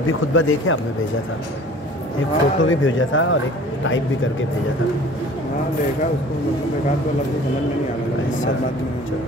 عربی خطبہ دیکھے آپ نے بھیجا تھا، ایک فوٹو بھی بھیجا تھا اور ایک ٹائپ بھی کر کے بھیجا تھا۔ ہاں دیکھا اس کو، دیکھا تو لفظ سمجھ میں نہیں آ رہا، ایسا بات نہیں چل۔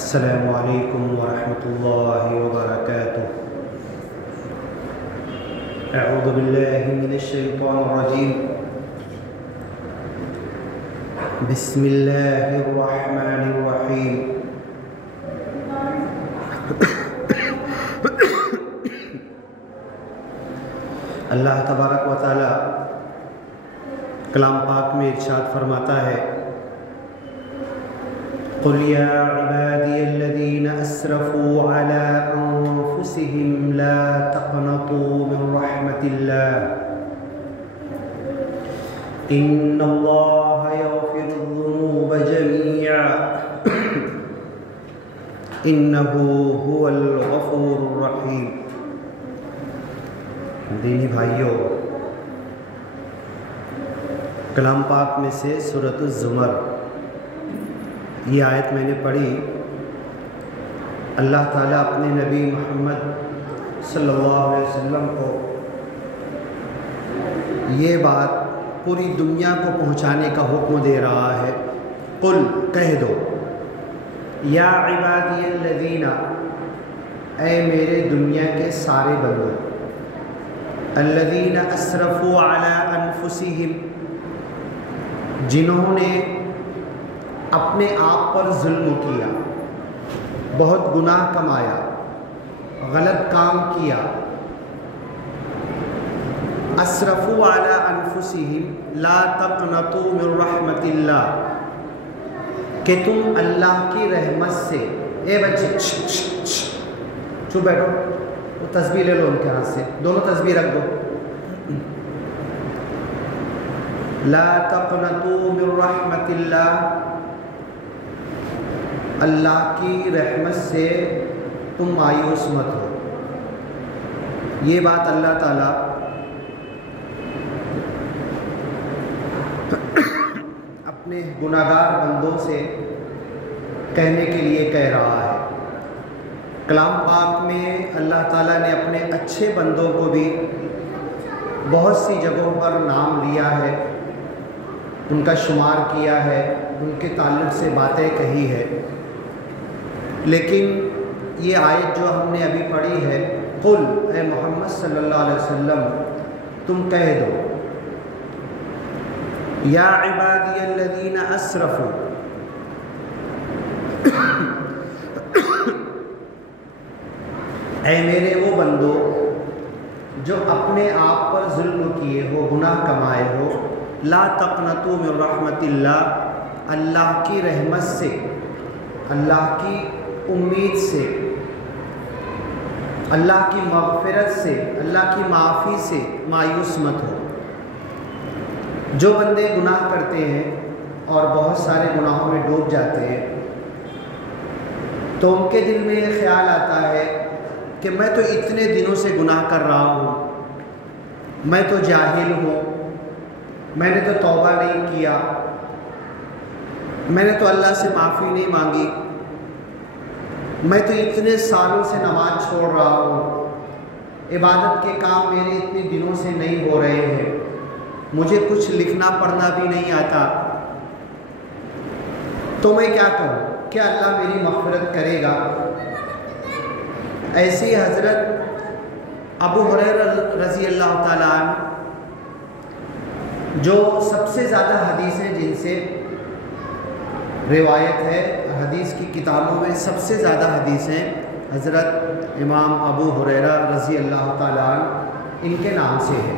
السلام علیکم ورحمۃ اللہ وبرکاتہ۔ اعوذ باللہ من الشیطان الرجیم، بسم اللہ الرحمن الرحیم۔ اللہ تبارک و تعالی کلام پاک میں ارشاد فرماتا ہے، قل یا عبادی الذین اسرفوا علی انفسهم لا تقنطوا من رحمت اللہ ان اللہ یغفر الذنوب جميعا انہ هو الغفور الرحیم۔ دینی بھائیوں، کلام پاک میں سے سورۃ الزمر یہ آیت میں نے پڑھی۔ اللہ تعالیٰ اپنے نبی محمد صلی اللہ علیہ وسلم کو یہ بات پوری دنیا کو پہنچانے کا حکم دے رہا ہے۔ قل، کہہ دو، یا عبادی الذین، اے میرے دنیا کے سارے بندوں، الذین اسرفوا علی انفسہم، جنہوں نے اپنے آپ پر ظلم کیا، بہت گناہ کمایا، غلط کام کیا۔ اسرفوا علی انفسہم لا تقنطوا من رحمت اللہ، کہ تم اللہ کی رحمت سے، اے بچے چپ بیٹھو، وہ تسبیح لے لو ان کے ہاتھ سے، دونوں تسبیح رکھ دو۔ لا تقنطوا من رحمت اللہ، اللہ کی رحمت سے تم مایوس مت ہو۔ یہ بات اللہ تعالیٰ اپنے گناہگار بندوں سے کہنے کے لیے کہہ رہا ہے۔ کلام پاک میں اللہ تعالیٰ نے اپنے اچھے بندوں کو بھی بہت سی جگہوں پر نام لیا ہے، ان کا شمار کیا ہے، ان کے تعلق سے باتیں کہی ہے، لیکن یہ آیت جو ہم نے ابھی پڑھی ہے، قل، اے محمد صلی اللہ علیہ وسلم تم کہہ دو، یا عبادی الذین اسرفوا، اے میرے وہ بندو جو اپنے آپ پر ظلم کیے ہو، گناہ کمائے ہو، لا تقنطوا من رحمت اللہ، اللہ کی رحمت سے، اللہ کی امید سے، اللہ کی مغفرت سے، اللہ کی معافی سے مایوس مت ہو۔ جو بندے گناہ کرتے ہیں اور بہت سارے گناہوں میں ڈوب جاتے ہیں تو ان کے دل میں یہ خیال آتا ہے کہ میں تو اتنے دنوں سے گناہ کر رہا ہوں، میں تو جاہل ہوں، میں نے تو توبہ نہیں کیا، میں نے تو اللہ سے معافی نہیں مانگی، میں تو اتنے سالوں سے نماز چھوڑ رہا ہوں، عبادت کے کام میرے اتنے دنوں سے نہیں ہو رہے ہیں، مجھے کچھ لکھنا پڑھنا بھی نہیں آتا، تو میں کیا کروں؟ کیا اللہ میری مغفرت کرے گا؟ ایسی حضرت ابو ہریرہ رضی اللہ تعالیٰ عنہ، جو سب سے زیادہ حدیثیں جن سے روایت ہے، حدیث کی کتابوں میں سب سے زیادہ حدیثیں حضرت امام ابو ہریرہ رضی اللہ تعالیٰ عنہ ان کے نام سے ہے۔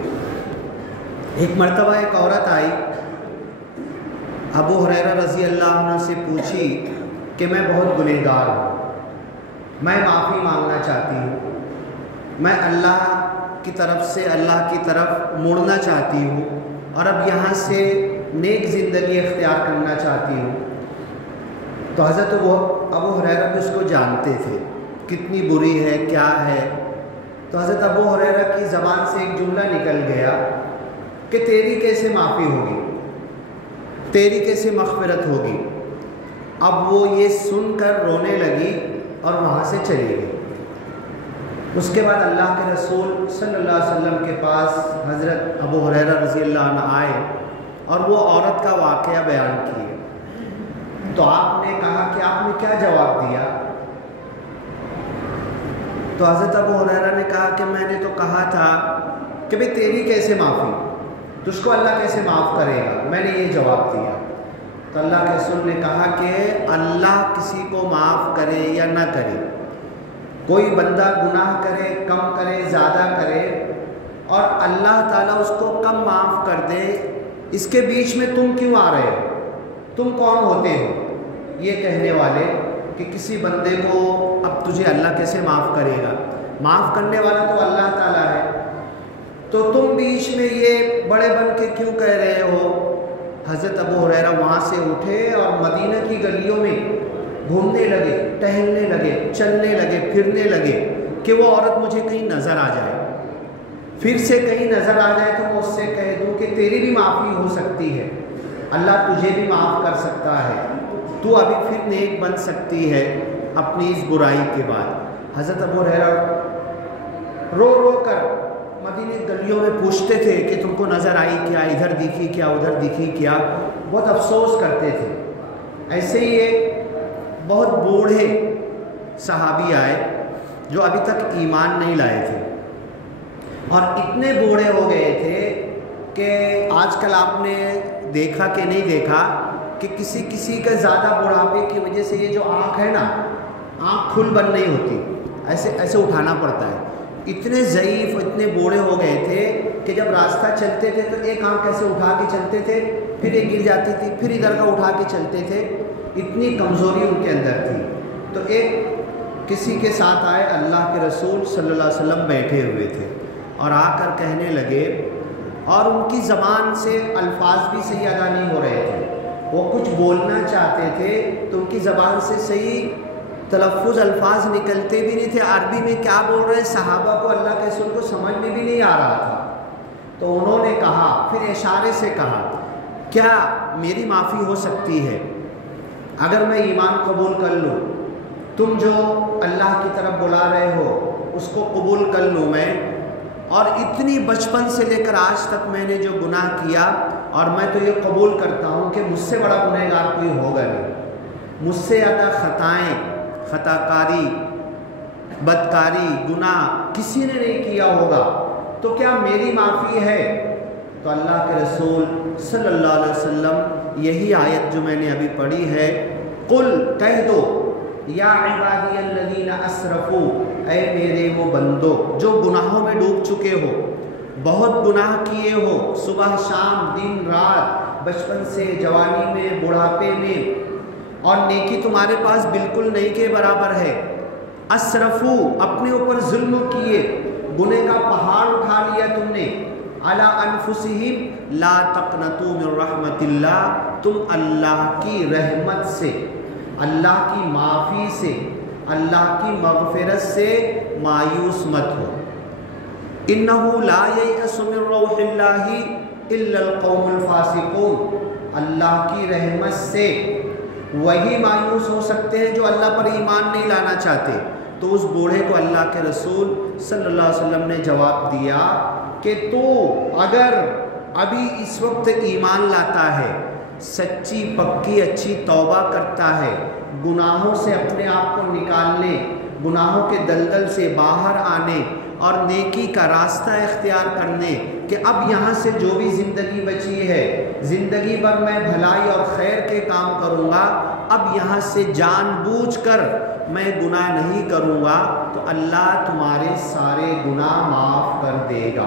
ایک مرتبہ ایک عورت آئی ابو ہریرہ رضی اللہ عنہ سے پوچھی کہ میں بہت گنہگار ہوں، میں معافی مانگنا چاہتی ہوں، میں اللہ کی طرف سے اللہ کی طرف مڑنا چاہتی ہوں اور اب یہاں سے نیک زندگی اختیار کرنا چاہتی ہوں۔ تو حضرت ابو ہریرہ بھی اس کو جانتے تھے کتنی بری ہے کیا ہے۔ تو حضرت ابو ہریرہ کی زبان سے ایک جملہ نکل گیا کہ تیری کیسے معافی ہوگی، تیری کیسے مغفرت ہوگی۔ اب وہ یہ سن کر رونے لگی اور وہاں سے چلی گئی۔ اس کے بعد اللہ کے رسول صلی اللہ علیہ وسلم کے پاس حضرت ابو ہریرہ رضی اللہ عنہ آئے اور وہ عورت کا واقعہ بیان کیے۔ تو آپ نے کہا کہ آپ نے کیا جواب دیا؟ تو حضرت ابو ہریرہ نے کہا کہ میں نے تو کہا تھا کہ بھئی تیری کیسے معافی، تجھ کو اللہ کیسے معاف کرے گا، میں نے یہ جواب دیا۔ تو اللہ کے رسول نے کہا کہ اللہ کسی کو معاف کرے یا نہ کرے، کوئی بندہ گناہ کرے، کم کرے، زیادہ کرے، اور اللہ تعالیٰ اس کو کم معاف کر دے، اس کے بیچ میں تم کیوں آ رہے ہو؟ تم کون ہوتے ہو یہ کہنے والے کہ کسی بندے کو اب تجھے اللہ کیسے معاف کرے گا؟ معاف کرنے والا تو اللہ تعالیٰ ہے، تو تم بیچ میں یہ بڑے بن کے کیوں کہہ رہے ہو؟ حضرت ابو ہریرہ وہاں سے اٹھے اور مدینہ کی گلیوں میں گھومنے لگے، ٹہلنے لگے، چلنے لگے، پھرنے لگے کہ وہ عورت مجھے کہیں نظر آ جائے، پھر سے کہیں نظر آ جائے تو میں اس سے کہہ دوں کہ تیری بھی معافی ہو سکتی ہے، اللہ تجھے بھی معاف کر سکتا ہے، تو ابھی پھر نیک بن سکتی ہے اپنی اس برائی کے بعد۔ حضرت ابو ہریرہ رو رو کر مدینہ گلیوں میں پوچھتے تھے کہ تم کو نظر آئی کیا، ادھر دکھی کیا، ادھر دکھی کیا، بہت افسوس کرتے تھے۔ ایسے ہی ایک بہت بوڑھے صحابی آئے جو ابھی تک ایمان نہیں لائے تھے اور اتنے بوڑھے ہو گئے تھے کہ آج کل آپ نے دیکھا کہ نہیں دیکھا کہ کسی کا زیادہ بڑھاپے کی وجہ سے یہ جو آنکھ ہے نا، آنکھ کھل بند نہیں ہوتی، ایسے اٹھانا پڑتا ہے۔ اتنے ضعیف، اتنے بوڑھے ہو گئے تھے کہ جب راستہ چلتے تھے تو ایک آنکھ ایسے اٹھا کے چلتے تھے، پھر ایک گر جاتی تھی، پھر ادھر کا اٹھا کے چلتے تھے، اتنی کمزوری ان کے اندر تھی۔ تو ایک کسی کے ساتھ آئے، اللہ کے رسول صلی اللہ علیہ وسلم بیٹھے ہوئے تھے اور آ کر کہنے لگے، اور ان کی زبان سے الفاظ بھی صحیح ادا نہیں ہو رہے تھے، وہ کچھ بولنا چاہتے تھے تو ان کی زبان سے صحیح تلفظ الفاظ نکلتے بھی نہیں تھے، عربی میں کیا بول رہے ہیں صحابہ کو، اللہ کے رسول کو سمجھ میں بھی نہیں آ رہا تھا۔ تو انہوں نے کہا، پھر اشارے سے کہا، کیا میری معافی ہو سکتی ہے اگر میں ایمان قبول کر لوں؟ تم جو اللہ کی طرف بلا رہے ہو اس کو قبول کر لوں میں، اور اتنی بچپن سے لے کر آج تک میں نے جو گناہ کیا، اور میں تو یہ قبول کرتا ہوں کہ مجھ سے بڑا گنہگار کوئی ہوگا نہیں، مجھ سے زیادہ خطائیں، خطا کاری، بدکاری، گناہ کسی نے نہیں کیا ہوگا، تو کیا میری معافی ہے؟ تو اللہ کے رسول صلی اللہ علیہ وسلم یہی آیت جو میں نے ابھی پڑھی ہے، قل کہہ دو، یا عبادی الذین اسرفوا، اے میرے وہ بندو جو گناہوں میں ڈوب چکے ہو، بہت گناہ کیے ہو، صبح شام دن رات، بچپن سے جوانی میں بڑھاپے میں، اور نیکی تمہارے پاس بالکل نہیں کے برابر ہے، اسرفو اپنے اوپر ظلم کیے، گناہ کا پہاڑ اٹھا لیا تم نے، علی انفسہم لا تقنطوا من رحمت اللہ، تم اللہ کی رحمت سے، اللہ کی معافی سے، اللہ کی مغفرت سے مایوس مت ہو۔ انہ لا ییأس من روح اللہ الا القوم الفاسقون، اللہ کی رحمت سے وہی مایوس ہو سکتے ہیں جو اللہ پر ایمان نہیں لانا چاہتے۔ تو اس بوڑھے کو اللہ کے رسول صلی اللہ علیہ وسلم نے جواب دیا کہ تو اگر ابھی اس وقت ایمان لاتا ہے، سچی پکی اچھی توبہ کرتا ہے، گناہوں سے اپنے آپ کو نکالنے، گناہوں کے دلدل سے باہر آنے اور نیکی کا راستہ اختیار کرنے، کہ اب یہاں سے جو بھی زندگی بچی ہے، زندگی بھر میں بھلائی اور خیر کے کام کروں گا، اب یہاں سے جان بوجھ کر میں گناہ نہیں کروں گا، تو اللہ تمہارے سارے گناہ معاف کر دے گا۔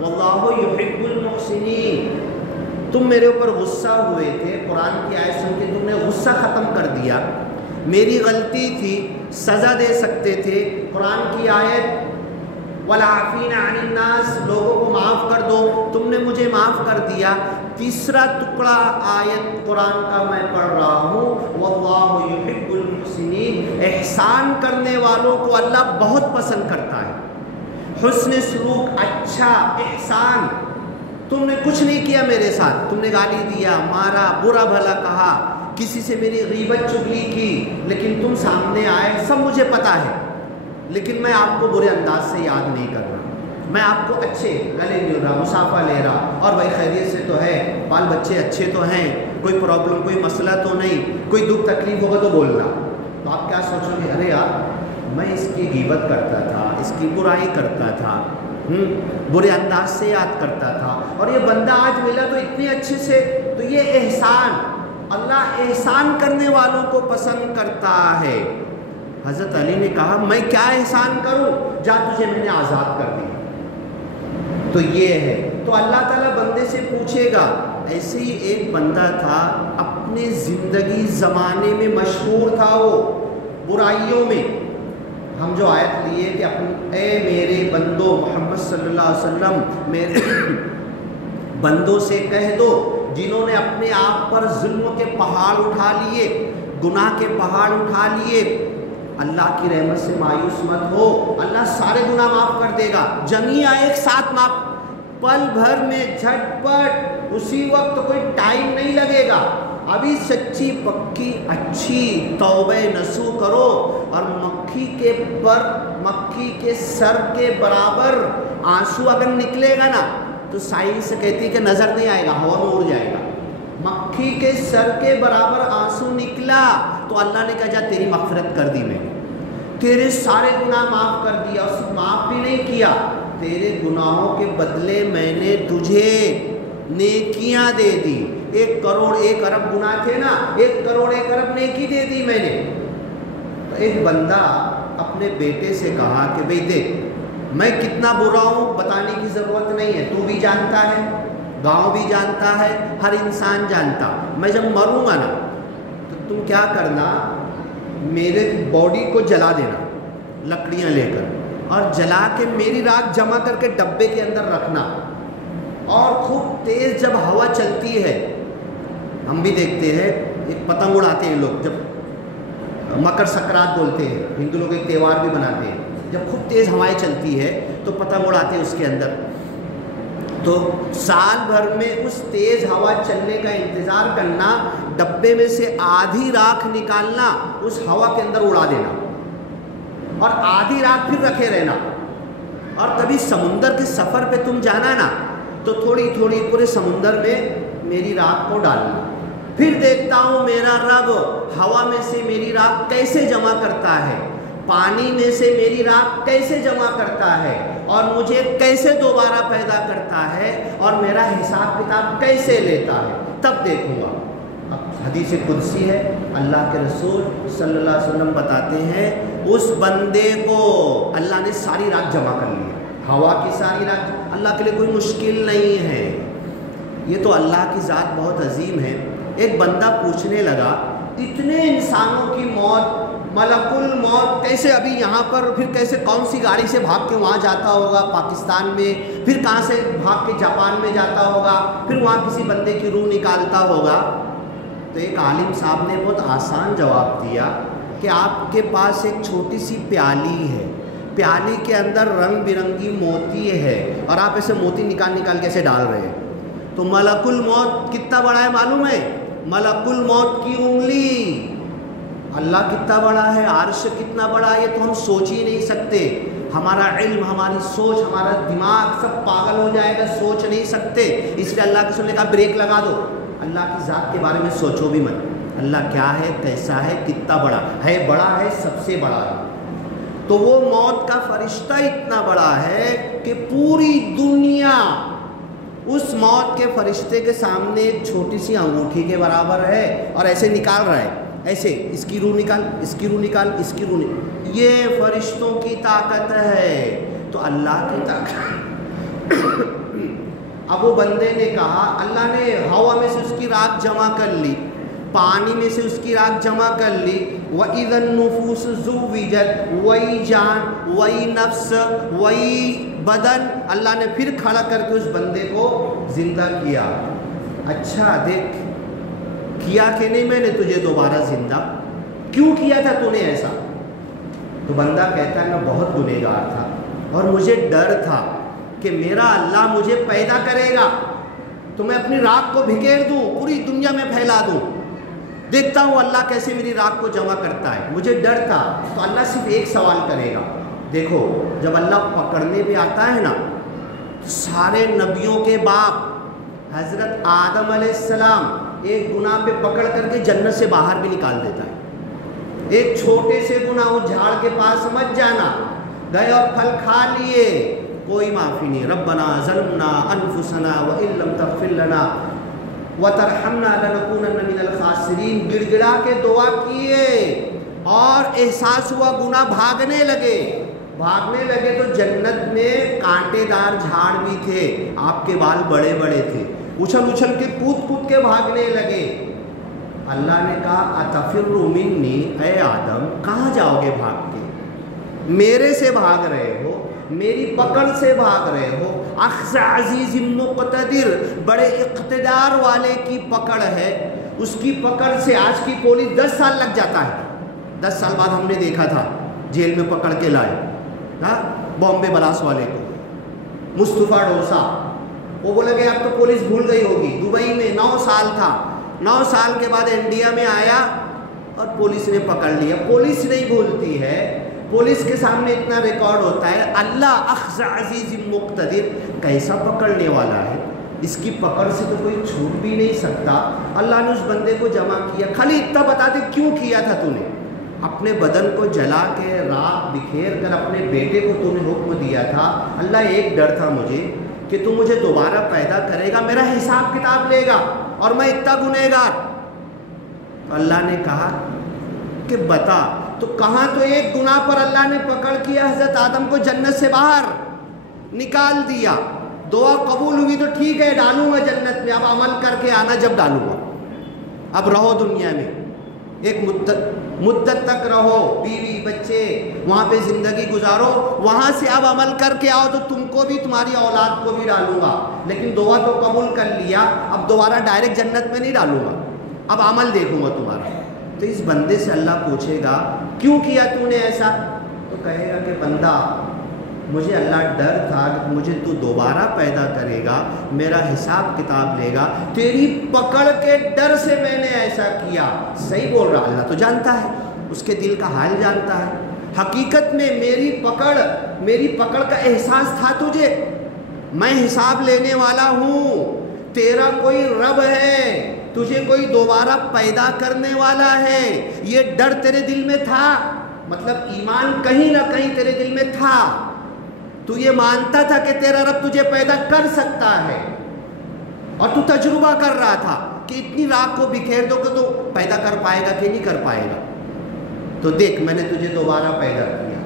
واللہ یحب المحسنین۔ تم میرے اوپر غصہ ہوئے تھے، قرآن کی آیت سن کے تم نے غصہ ختم کر دیا، میری غلطی تھی، سزا دے سکتے تھے، قرآن کی آیت والعافین عن الناس، لوگوں کو معاف کر دو، تم نے مجھے معاف کر دیا۔ تیسرا ٹکڑا آیت قرآن کا میں پڑھ رہا ہوں، واللہ یحب المحسنین، احسان کرنے والوں کو اللہ بہت پسند کرتا ہے۔ حسن سلوک، اچھا احسان، تم نے کچھ نہیں کیا میرے ساتھ، تم نے گالی دیا، مارا، برا بھلا کہا، کسی سے میری غیبت چغلی کی، لیکن تم سامنے آئے، سب مجھے پتا ہے، لیکن میں آپ کو برے انداز سے یاد نہیں کر رہا، میں آپ کو اچھے گلے مل رہا، مصافحہ لے رہا، اور بھائی خیریت سے تو ہے، بال بچے اچھے تو ہیں، کوئی پرابلم کوئی مسئلہ تو نہیں، کوئی دکھ تکلیف ہوگا تو بولنا۔ تو آپ کیا سوچو گے، ارے یار میں اس کی غیبت کرتا تھا، اس کی برائی کرتا تھا، برے انداز سے یاد کرتا تھا، اور یہ بندہ آج ملا تو اتنے اچھے سے، تو یہ احسان، اللہ احسان کرنے والوں کو پسند کرتا ہے۔ حضرت علی نے کہا میں کیا احسان کروں، جا تجھے میں نے آزاد کر دیا۔ تو یہ ہے، تو اللہ تعالیٰ بندے سے پوچھے گا۔ ایسے ہی ایک بندہ تھا، اپنے زندگی زمانے میں مشہور تھا، وہ برائیوں میں۔ ہم جو آیت لیے کہ اے میرے بندوں، محمد صلی اللہ علیہ وسلم میرے بندوں سے کہہ دو جنہوں نے اپنے آپ پر ظلم کے پہاڑ اٹھا لیے، گناہ کے پہاڑ اٹھا لیے، اللہ کی رحمت سے مایوس مت ہو، اللہ سارے گناہ معاف کر دے گا، جمیعہ ایک ساتھ معاف، پل بھر میں، جھٹ پٹ، اسی وقت، کوئی ٹائم نہیں لگے گا۔ ابھی سچی پکی اچھی توبہ نصوح کرو، اور مکھی کے سر کے برابر آنسو اگر نکلے گا نا تو سائنس کہتی ہے کہ نظر نہیں آئے گا، ہوا میں اڑ جائے گا۔ مکھی کے سر کے برابر آنسو نکلا تو اللہ نے کہا جا تیری مغفرت کر دی، میں تیرے سارے گناہ معاف کر دیا، اور صرف معاف بھی نہیں کیا، تیرے گناہوں کے بدلے میں نے تجھے نیکیاں دے دی۔ 1 کروڑ 1 ارب گناہ تھے نا، 1 کروڑ 1 ارب نیکی دے دی میں نے۔ تو ایک بندہ اپنے بیٹے سے کہا کہ بھئی دیکھ میں کتنا برا ہوں بتانے کی ضرورت نہیں ہے، تو بھی جانتا ہے، گاؤں بھی جانتا ہے، ہر انسان جانتا، میں جب مروں گا نا تو تم کیا کرنا، میرے باڈی کو جلا دینا لکڑیاں لے کر، اور جلا کے میری راکھ جمع کر کے ڈبے کے اندر رکھنا، اور خوب تیز جب ہوا چلتی ہے، ہم بھی دیکھتے ہیں ایک پتنگ اڑاتے ہیں لوگ، جب مکر سکرات بولتے ہیں، ہندو لوگ ایک تہوار بھی بناتے ہیں، جب خوب تیز ہوائیں چلتی ہے تو پتنگ اڑاتے ہیں اس کے اندر، تو سال بھر میں اس تیز ہوا چلنے کا انتظار کرنا، ڈبے میں سے آدھی راکھ نکالنا، اس ہوا کے اندر اڑا دینا، اور آدھی راکھ پھر رکھے رہنا، اور کبھی سمندر کے سفر پہ تم جانا نا تو تھوڑی تھوڑی پورے سمندر میں میری راکھ کو ڈالنا، پھر دیکھتا ہوں میرا رب ہوا میں سے میری راکھ کیسے جمع کرتا ہے، پانی میں سے میری راکھ کیسے جمع کرتا ہے، اور مجھے کیسے دوبارہ پیدا کرتا ہے، اور میرا حساب کتاب کیسے لیتا ہے، تب دیکھوں گا۔ اب حدیث قدسی ہے، اللہ کے رسول صلی اللہ علیہ وسلم بتاتے ہیں اس بندے کو اللہ نے ساری راکھ جمع کر لی، ہوا کی ساری راکھ، اللہ کے لیے کوئی مشکل نہیں ہے، یہ تو اللہ کی ذات بہت عظیم ہے۔ ایک بندہ پوچھنے لگا اتنے انسانوں کی موت، ملک الموت کیسے ابھی یہاں پر، پھر کیسے کون سی گاڑی سے بھاگ کے وہاں جاتا ہوگا پاکستان میں، پھر کہاں سے بھاگ کے جاپان میں جاتا ہوگا، پھر وہاں کسی بندے کی روح نکالتا ہوگا۔ تو ایک عالم صاحب نے بہت آسان جواب دیا کہ آپ کے پاس ایک چھوٹی سی پیالی ہے، پیالی کے اندر رنگ برنگی موتی ہے، اور آپ ایسے موتی نکال کے ایسے ڈال رہے ہیں، تو ملک الموت کتنا بڑا ہے معلوم ہے؟ ملک الموت کی انگلی۔ اللہ کتنا بڑا ہے، عرش کتنا بڑا ہے، یہ تو ہم سوچ ہی نہیں سکتے، ہمارا علم، ہماری سوچ، ہمارا دماغ سب پاگل ہو جائے گا، سوچ نہیں سکتے۔ اس لیے اللہ کے رسول نے کہا بریک لگا دو، اللہ کی ذات کے بارے میں سوچو بھی مت، اللہ کیا ہے، کیسا ہے، کتنا بڑا ہے، بڑا ہے، سب سے بڑا ہے۔ تو وہ موت کا فرشتہ اتنا بڑا ہے کہ پوری دنیا اس موت کے فرشتے کے سامنے ایک چھوٹی سی انگوٹھی کے برابر ہے، اور ایسے نکال رہا ہے، ایسے اس کی روح نکال، اس کی روح نکال، اس کی روح نکال، یہ فرشتوں کی طاقت ہے۔ تو اللہ کی طاقت اب وہ بندے نے کہا اللہ نے ہوا میں سے اس کی راکھ جمع کر لی، پانی میں سے اس کی راکھ جمع کر لی، وَإِذَا النُّفُوسُ زُوِّجَتْ، وہی جان، وہی نفس، وہی بدن اللہ نے پھر کھڑا کر کے اس بندے کو زندہ کیا۔ اچھا دیکھ کیا کہ نہیں میں نے تجھے دوبارہ زندہ، کیوں کیا تھا تو نے ایسا؟ تو بندہ کہتا ہے میں بہت گنہگار تھا اور مجھے ڈر تھا کہ میرا اللہ مجھے پیدا کرے گا تو میں اپنی راکھ کو بکھیر دوں، پوری دنیا میں پھیلا دوں، دیکھتا ہوں اللہ کیسے میری راکھ کو جمع کرتا ہے، مجھے ڈر تھا۔ تو اللہ صرف ایک سوال کرے گا، دیکھو جب اللہ پکڑنے پہ آتا ہے نا تو سارے نبیوں کے باپ حضرت آدم علیہ السلام ایک گناہ پہ پکڑ کر کے جنت سے باہر بھی نکال دیتا ہے۔ ایک چھوٹے سے گناہ، وہ جھاڑ کے پاس مت جانا، گئے اور پھل کھا لیے، کوئی معافی نہیں۔ ربنا ظلمنا انفسنا وان لم تغفر لنا وترحمنا لنکونن من الخاسرین، گڑ گڑا کے دعا کیے اور احساس ہوا گناہ، بھاگنے لگے تو جنت میں کانٹے دار جھاڑ بھی تھے، آپ کے بال بڑے بڑے تھے، اچھل کے کود کے بھاگنے لگے۔ اللہ نے کہا اتفر منی، اے آدم کہاں جاؤ گے بھاگ کے؟ میرے سے بھاگ رہے ہو، میری پکڑ سے بھاگ رہے ہو۔ اخذ عزیز مقتدر، بڑے اقتدار والے کی پکڑ ہے، اس کی پکڑ سے آج کی پولیس 10 سال لگ جاتا ہے، 10 سال بعد ہم نے دیکھا تھا جیل میں پکڑ کے لائے بامبے بلاس والے کو، مصطفیٰ ڈوسا، وہ بولے کہ اب تو پولیس بھول گئی ہوگی، دبئی میں 9 سال تھا، 9 سال کے بعد انڈیا میں آیا اور پولیس نے پکڑ لیا۔ پولیس نہیں بھولتی ہے، پولیس کے سامنے اتنا ریکارڈ ہوتا ہے۔ اللہ اخذ عزیز مقتدر، کیسا پکڑنے والا ہے، اس کی پکڑ سے تو کوئی چھوٹ بھی نہیں سکتا۔ اللہ نے اس بندے کو جمع کیا، خالی اتنا بتا دے کیوں کیا تھا تو نے؟ اپنے بدن کو جلا کے راکھ بکھیر کر اپنے بیٹے کو تو نے حکم دیا تھا، اللہ ایک ڈر تھا مجھے کہ تو مجھے دوبارہ پیدا کرے گا، میرا حساب کتاب لے گا اور میں اتنا گنہگار۔ تو اللہ نے کہا کہ بتا، تو کہاں تو ایک گناہ پر اللہ نے پکڑ کیا حضرت آدم کو جنت سے باہر نکال دیا، دعا قبول ہوئی تو ٹھیک ہے ڈالوں گا جنت میں، اب عمل کر کے آنا جب ڈالوں گا، اب رہو دنیا میں ایک مدت تک رہو، بیوی بچے وہاں پہ زندگی گزارو، وہاں سے اب عمل کر کے آؤ تو تم کو بھی تمہاری اولاد کو بھی ڈالوں گا، لیکن دعا تو قبول کر لیا، اب دوبارہ ڈائریکٹ جنت میں نہیں ڈالوں گا، اب عمل دیکھوں گا تمہارا۔ تو اس بندے سے اللہ پوچھے گا کیوں کیا تو نے ایسا؟ تو کہے گا کہ بندہ مجھے اللہ ڈر تھا کہ مجھے تو دوبارہ پیدا کرے گا، میرا حساب کتاب لے گا، تیری پکڑ کے ڈر سے میں نے ایسا کیا۔ صحیح بول رہا، اللہ تو جانتا ہے، اس کے دل کا حال جانتا ہے۔ حقیقت میں میری پکڑ کا احساس تھا تجھے، میں حساب لینے والا ہوں، تیرا کوئی رب ہے، تجھے کوئی دوبارہ پیدا کرنے والا ہے، یہ ڈر تیرے دل میں تھا، مطلب ایمان کہیں نہ کہیں تیرے دل میں تھا، تو یہ مانتا تھا کہ تیرا رب تجھے پیدا کر سکتا ہے، اور تو تجربہ کر رہا تھا کہ اتنی راکھ کو بکھیر دو کہ تو پیدا کر پائے گا کہ نہیں کر پائے گا، تو دیکھ میں نے تجھے دوبارہ پیدا کیا۔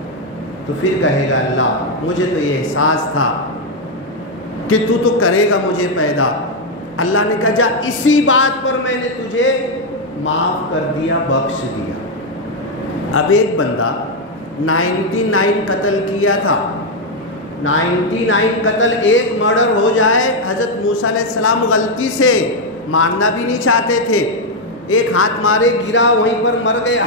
تو پھر کہے گا اللہ مجھے تو یہ احساس تھا کہ تو کرے گا مجھے پیدا۔ اللہ نے کہا جا اسی بات پر میں نے تجھے معاف کر دیا، بخش دیا۔ اب ایک بندہ 99 قتل کیا تھا، 99 قتل، ایک مرڈر ہو جائے، حضرت موسیٰ علیہ السلام غلطی سے مارنا بھی نہیں چاہتے تھے، ایک ہاتھ مارے گرا وہیں پر مر گیا،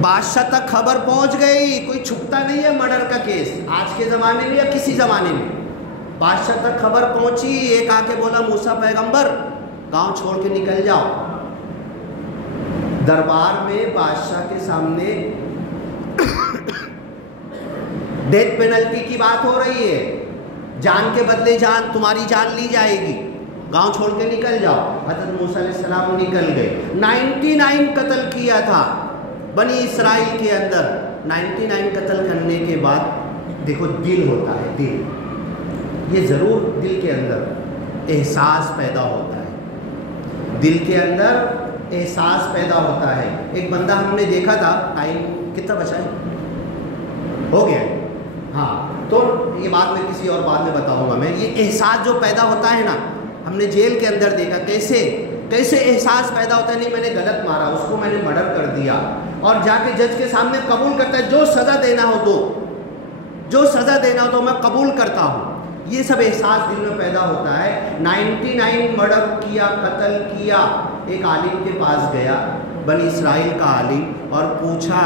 بادشاہ تک خبر پہنچ گئی، کوئی چھپتا نہیں ہے مرڈر کا کیس آج کے زمانے میں یا کسی زمانے میں، بادشاہ تک خبر پہنچی، ایک آ کے بولا موسیٰ پیغمبر گاؤں چھوڑ کے نکل جاؤ۔ دربار میں بادشاہ کے سامنے ڈیتھ پینلٹی کی بات ہو رہی ہے، جان کے بدلے جان، تمہاری جان لی جائے گی، گاؤں چھوڑ کے نکل جاؤ۔ حضرت موسیٰ علیہ السلام نکل گئے، 99 قتل کیا تھا بنی اسرائیل کے اندر۔ 99 قتل کرنے کے بعد دیکھو دل ہوتا ہے، دل، یہ ضرور دل کے اندر احساس پیدا ہوتا ہے، دل کے اندر احساس پیدا ہوتا ہے۔ ایک بندہ ہم نے دیکھا تھا، ٹائم کتنا بچا ہے؟ ہو گیا، ہاں، تو یہ بات میں کسی اور بعد میں بتاؤں گا میں. یہ احساس جو پیدا ہوتا ہے نا, ہم نے جیل کے اندر دیکھا کیسے احساس پیدا ہوتا ہے, نہیں میں نے غلط مارا, اس کو میں نے مرڈر کر دیا, اور جا کے جج کے سامنے قبول کرتا ہے جو سزا دینا ہو تو میں قبول کرتا ہوں. یہ سب احساس دل میں پیدا ہوتا ہے. 99 مرڈر کیا, قتل کیا. ایک عالم کے پاس گیا, بنی اسرائیل کا عالم, اور پوچھا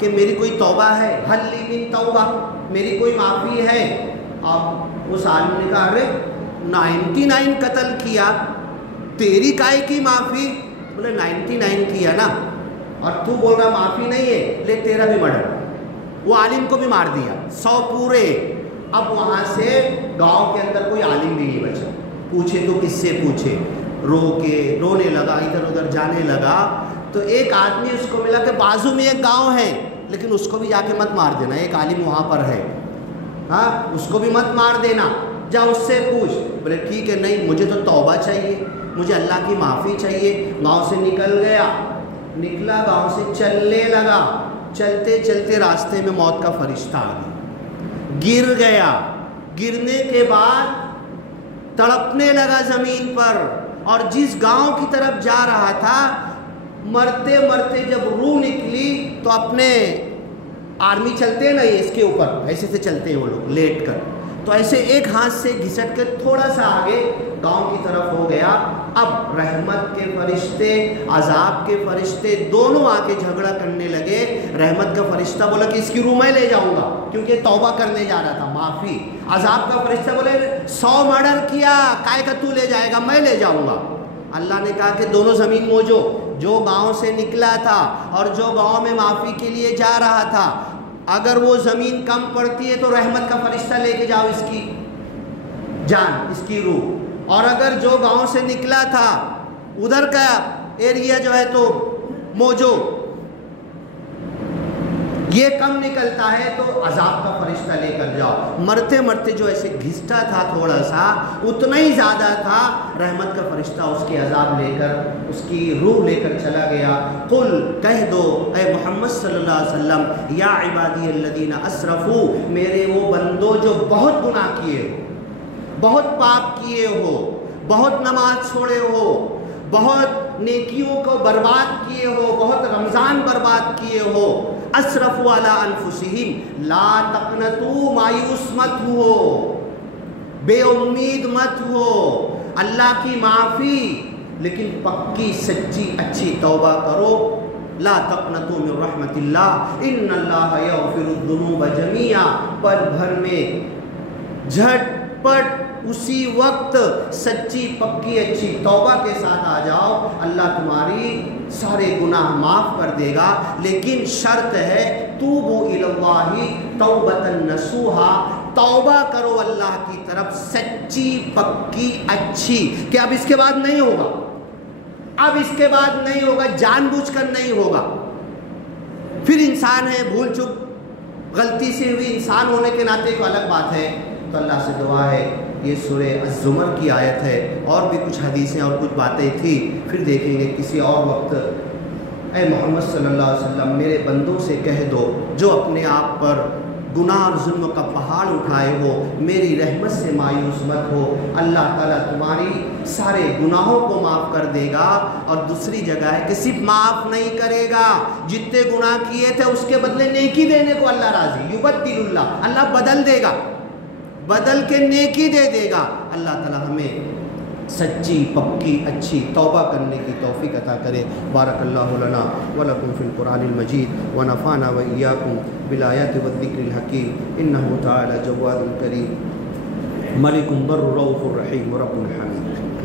کہ میری کوئی توبہ ہے, حل لی من توبہ, میری کوئی معافی ہے. اب اس عالم نے کہا ارے 99 قتل کیا, تیری کائے کی معافی؟ بولے 99 کیا نا, اور تو بول رہا معافی نہیں ہے, لے تیرا بھی مرڈر. وہ عالم کو بھی مار دیا, 100 پورے. اب وہاں سے گاؤں کے اندر کوئی عالم بھی نہیں بچا. پوچھے تو کس سے پوچھے, رونے لگا, ادھر ادھر جانے لگا. تو ایک آدمی اس کو ملا کہ بازو میں ایک گاؤں ہے, لیکن اس کو بھی جا کے مت مار دینا, ایک عالم وہاں پر ہے, ہاں اس کو بھی مت مار دینا, جا اس سے پوچھ. بولے ٹھیک ہے, نہیں مجھے تو توبہ چاہیے, مجھے اللہ کی معافی چاہیے. گاؤں سے نکلا گاؤں سے چلنے لگا. چلتے چلتے راستے میں موت کا فرشتہ آ گیا, گر گیا. گرنے کے بعد تڑپنے لگا زمین پر, اور جس گاؤں کی طرف جا رہا تھا, مرتے مرتے جب روح نکلی تو اپنے آرمی چلتے نا اس کے اوپر, ایسے سے چلتے ہیں وہ لوگ لیٹ کر, تو ایسے ایک ہاتھ سے گھسٹ کر تھوڑا سا آگے گاؤں کی طرف ہو گیا. اب رحمت کے فرشتے, عذاب کے فرشتے دونوں آ کے جھگڑا کرنے لگے. رحمت کا فرشتہ بولا کہ اس کی روح میں لے جاؤں گا کیونکہ توبہ کرنے جا رہا تھا, معافی. عذاب کا فرشتہ بولے 100 مرڈر کیا, کائے کا تو لے جائے گا, میں لے جاؤں گا. اللہ نے کہا کہ دونوں زمین موجو, جو گاؤں سے نکلا تھا اور جو گاؤں میں معافی کے لیے جا رہا تھا, اگر وہ زمین کم پڑتی ہے تو رحمت کا فرشتہ لے کے جاؤ اس کی جان, اس کی روح. اور اگر جو گاؤں سے نکلا تھا ادھر کا ایریا جو ہے تو موجو, یہ کم نکلتا ہے تو عذاب کا فرشتہ لے کر جاؤ. مرتے مرتے جو ایسے گھستا تھا تھوڑا سا, اتنا ہی زیادہ تھا, رحمت کا فرشتہ اس کے عذاب لے کر, اس کی روح لے کر چلا گیا. قل کہہ دو اے محمد صلی اللہ علیہ وسلم, یا عبادی الذین اسرفوا, میرے وہ بندوں جو بہت گناہ کیے ہو, بہت پاپ کیے ہو, بہت نماز چھوڑے ہو, بہت نیکیوں کو برباد کیے ہو, بہت رمضان برباد کیے ہو, اسرفوا علی انفسہم لا تقنطوا, مایوس مت ہو, بے امید مت ہو, اللہ کی معافی, لیکن پکی سچی اچھی توبہ کرو. لا تقنطوا من رحمت اللہ ان اللہ یغفر الذنوب جمیعا, پل بھر میں جھٹ پٹ اسی وقت سچی پکی اچھی توبہ کے ساتھ آ جاؤ, اللہ تمہاری سارے گناہ معاف کر دے گا. لیکن شرط ہے توبوا الی اللہ توبۃ نصوحا, توبہ کرو اللہ کی طرف سچی پکی اچھی, کہ اب اس کے بعد نہیں ہوگا, اب اس کے بعد نہیں ہوگا, جان بوجھ کر نہیں ہوگا. پھر انسان ہے, بھول چک غلطی سے ہوئی, انسان ہونے کے ناطے ایک الگ بات ہے. تو اللہ سے دعا ہے, یہ سورہ الزمر کی آیت ہے, اور بھی کچھ حدیثیں اور کچھ باتیں تھیں, پھر دیکھیں گے کسی اور وقت. اے محمد صلی اللہ علیہ وسلم, میرے بندوں سے کہہ دو جو اپنے آپ پر گناہ اور ظلم کا پہاڑ اٹھائے ہو, میری رحمت سے مایوس مت ہو, اللہ تعالیٰ تمہاری سارے گناہوں کو معاف کر دے گا. اور دوسری جگہ ہے کہ صرف معاف نہیں کرے گا, جتنے گناہ کیے تھے اس کے بدلے نیکی دینے کو اللہ راضی, یبدل اللہ, اللہ بدل دے گا, بدل کے نیکی دے دے گا. اللہ تعالیٰ ہمیں سچی پکی اچھی توبہ کرنے کی توفیق عطا کرے. بارک اللہ لنا ولکم فی القرآن المجید ونفعنا وإیاکم بالآیات والذکر الحکیم, انہ تعالی جواد کریم ملک بر رؤوف رحیم رب حمید.